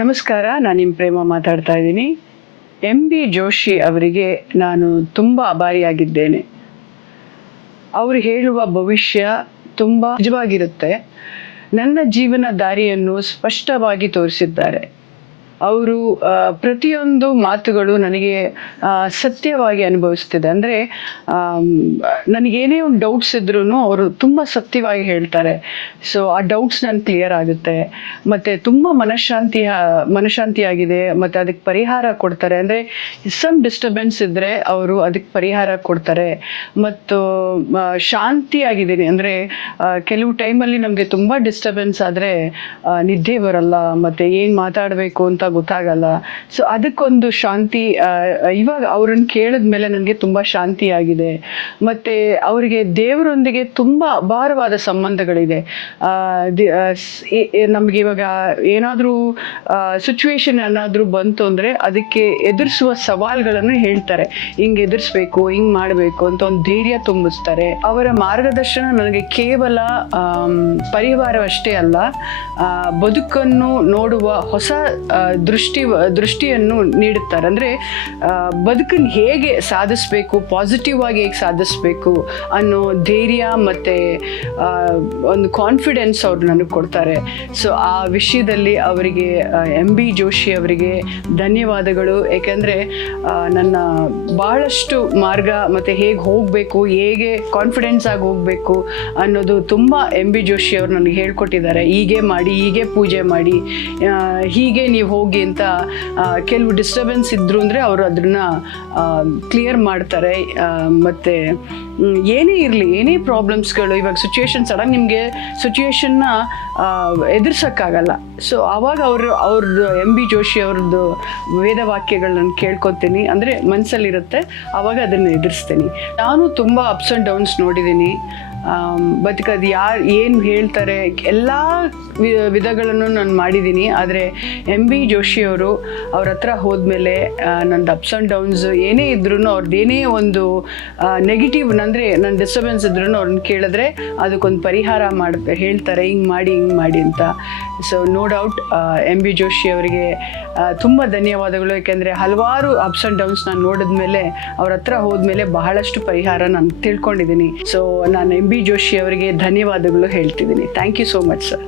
ನಮಸ್ಕಾರ, ನಾನು ನಿಮ್ಮ ಪ್ರೇಮ ಮಾತಾಡ್ತಾ ಇದ್ದೀನಿ. ಎಂ.ಬಿ. ಜೋಶಿ ಅವರಿಗೆ ನಾನು ತುಂಬ ಆಭಾರಿಯಾಗಿದ್ದೇನೆ. ಅವರು ಹೇಳುವ ಭವಿಷ್ಯ ತುಂಬ ನಿಜವಾಗಿರುತ್ತೆ. ನನ್ನ ಜೀವನ ದಾರಿಯನ್ನು ಸ್ಪಷ್ಟವಾಗಿ ತೋರಿಸಿದ್ದಾರೆ. ಅವರು ಪ್ರತಿಯೊಂದು ಮಾತುಗಳು ನನಗೆ ಸತ್ಯವಾಗಿ ಅನುಭವಿಸ್ತಿದೆ. ಅಂದರೆ ನನಗೇನೇ ಒಂದು ಡೌಟ್ಸ್ ಇದ್ರೂ ಅವರು ತುಂಬ ಸತ್ಯವಾಗಿ ಹೇಳ್ತಾರೆ. ಸೊ ಆ ಡೌಟ್ಸ್ ನಾನು ಕ್ಲಿಯರ್ ಆಗುತ್ತೆ. ಮತ್ತು ತುಂಬ ಮನಃಶಾಂತಿಯಾಗಿದೆ. ಮತ್ತು ಅದಕ್ಕೆ ಪರಿಹಾರ ಕೊಡ್ತಾರೆ. ಅಂದರೆ ಸಮ್ ಡಿಸ್ಟರ್ಬೆನ್ಸ್ ಇದ್ದರೆ ಅವರು ಅದಕ್ಕೆ ಪರಿಹಾರ ಕೊಡ್ತಾರೆ. ಮತ್ತು ಶಾಂತಿಯಾಗಿದ್ದೀನಿ. ಅಂದರೆ ಕೆಲವು ಟೈಮಲ್ಲಿ ನಮಗೆ ತುಂಬ ಡಿಸ್ಟರ್ಬೆನ್ಸ್ ಆದರೆ ನಿದ್ದೆ ಬರಲ್ಲ, ಮತ್ತು ಏನು ಮಾತಾಡಬೇಕು ಅಂತ ಗೊತ್ತಾಗಲ್ಲ. ಸೊ ಅದಕ್ಕೊಂದು ಶಾಂತಿ. ಇವಾಗ ಅವ್ರನ್ನ ಕೇಳಿದ್ಮೇಲೆ ನನಗೆ ತುಂಬ ಶಾಂತಿಯಾಗಿದೆ. ಮತ್ತು ಅವರಿಗೆ ದೇವರೊಂದಿಗೆ ತುಂಬ ಅಪಾರವಾದ ಸಂಬಂಧಗಳಿದೆ. ನಮಗೆ ಇವಾಗ ಏನಾದರೂ ಸಿಚುವೇಶನ್ ಏನಾದರೂ ಬಂತು ಅಂದರೆ ಅದಕ್ಕೆ ಎದುರಿಸುವ ಸವಾಲುಗಳನ್ನು ಹೇಳ್ತಾರೆ. ಹಿಂಗೆ ಎದುರಿಸ್ಬೇಕು, ಹಿಂಗೆ ಮಾಡಬೇಕು ಅಂತ ಒಂದು ಧೈರ್ಯ ತುಂಬಿಸ್ತಾರೆ. ಅವರ ಮಾರ್ಗದರ್ಶನ ನನಗೆ ಕೇವಲ ಪರಿವಾರವಷ್ಟೇ ಅಲ್ಲ, ಬದುಕನ್ನು ನೋಡುವ ಹೊಸ ದೃಷ್ಟಿಯನ್ನು ನೀಡುತ್ತಾರೆ. ಅಂದರೆ ಬದುಕನ್ನು ಹೇಗೆ ಸಾಧಿಸಬೇಕು, ಪಾಸಿಟಿವ್ ಆಗಿ ಹೇಗೆ ಸಾಧಿಸಬೇಕು ಅನ್ನೋ ಧೈರ್ಯ ಮತ್ತು ಒಂದು ಕಾನ್ಫಿಡೆನ್ಸ್ ಅವರು ನನಗೆ ಕೊಡ್ತಾರೆ. ಸೊ ಆ ವಿಷಯದಲ್ಲಿ ಅವರಿಗೆ ಎಂ.ಬಿ. ಜೋಶಿ ಅವರಿಗೆ ಧನ್ಯವಾದಗಳು. ಏಕೆಂದರೆ ನನ್ನ ಭಾಳಷ್ಟು ಮಾರ್ಗ ಮತ್ತು ಹೇಗೆ ಹೋಗಬೇಕು, ಹೇಗೆ ಕಾನ್ಫಿಡೆನ್ಸ್ ಆಗಿ ಹೋಗಬೇಕು ಅನ್ನೋದು ತುಂಬ ಎಂ.ಬಿ. ಜೋಶಿ ಅವರು ನನಗೆ ಹೇಳ್ಕೊಟ್ಟಿದ್ದಾರೆ. ಹೀಗೆ ಮಾಡಿ, ಹೀಗೆ ಪೂಜೆ ಮಾಡಿ, ಹೀಗೆ ನೀವು ಹೋಗಿ ಅಂತ. ಕೆಲವು ಡಿಸ್ಟರ್ಬೆನ್ಸ್ ಇದ್ರು ಅಂದರೆ ಅವರು ಅದನ್ನು ಕ್ಲಿಯರ್ ಮಾಡ್ತಾರೆ. ಮತ್ತು ಏನೇ ಇರಲಿ, ಏನೇ ಪ್ರಾಬ್ಲಮ್ಸ್ಗಳು, ಇವಾಗ ಸಿಚುವೇಶನ್ ಸಡನ್ ನಿಮಗೆ ಸಿಚುವೇಶನ್ನ ಎದುರ್ಸೋಕ್ಕಾಗಲ್ಲ. ಸೊ ಆವಾಗ ಅವ್ರದ್ದು ಎಂ.ಬಿ. ಜೋಶಿ ಅವ್ರದ್ದು ವೇದವಾಕ್ಯಗಳನ್ನ ಕೇಳ್ಕೊತೀನಿ. ಅಂದರೆ ಮನಸ್ಸಲ್ಲಿರುತ್ತೆ, ಆವಾಗ ಅದನ್ನು ಎದುರಿಸ್ತೀನಿ. ನಾನು ತುಂಬ ಅಪ್ಸ್ ಆ್ಯಂಡ್ ಡೌನ್ಸ್ ನೋಡಿದ್ದೀನಿ. ಬದುಕದು ಏನು ಹೇಳ್ತಾರೆ ಎಲ್ಲ ವಿಧಗಳನ್ನು ನಾನು ಮಾಡಿದ್ದೀನಿ. ಆದರೆ ಎಂ.ಬಿ. ಜೋಶಿ ಅವ್ರ ಹತ್ರ ಹೋದ್ಮೇಲೆ ನಂದು ಅಪ್ಸ್ ಆ್ಯಂಡ್ ಡೌನ್ಸ್ ಏನೇ ಇದ್ರೂ, ಅವ್ರದ್ದು ಏನೇ ಒಂದು ನೆಗೆಟಿವ್ ಅಂದರೆ ನನ್ನ ಡಿಸ್ಟರ್ಬೆನ್ಸ್ ಇದ್ರೂ ಅವ್ರನ್ನ ಕೇಳಿದ್ರೆ ಅದಕ್ಕೊಂದು ಪರಿಹಾರ ಹೇಳ್ತಾರೆ, ಹಿಂಗೆ ಮಾಡಿ ಅಂತ. So no doubt M B. Joshi ಅವರಿಗೆ ತುಂಬ ಧನ್ಯವಾದಗಳು. ಏಕೆಂದರೆ ಹಲವಾರು ಅಪ್ಸ್ ಆ್ಯಂಡ್ ಡೌನ್ಸ್ ನಾನು ನೋಡಿದ್ಮೇಲೆ ಅವ್ರ ಹತ್ರ ಹೋದ್ಮೇಲೆ ಬಹಳಷ್ಟು ಪರಿಹಾರ ನಾನು ತಿಳ್ಕೊಂಡಿದ್ದೀನಿ. ಸೊ ನಾನು ಎಂ.ಬಿ. ಜೋಶಿ ಅವರಿಗೆ ಧನ್ಯವಾದಗಳು ಹೇಳ್ತಿದ್ದೀನಿ. Thank you so much sir.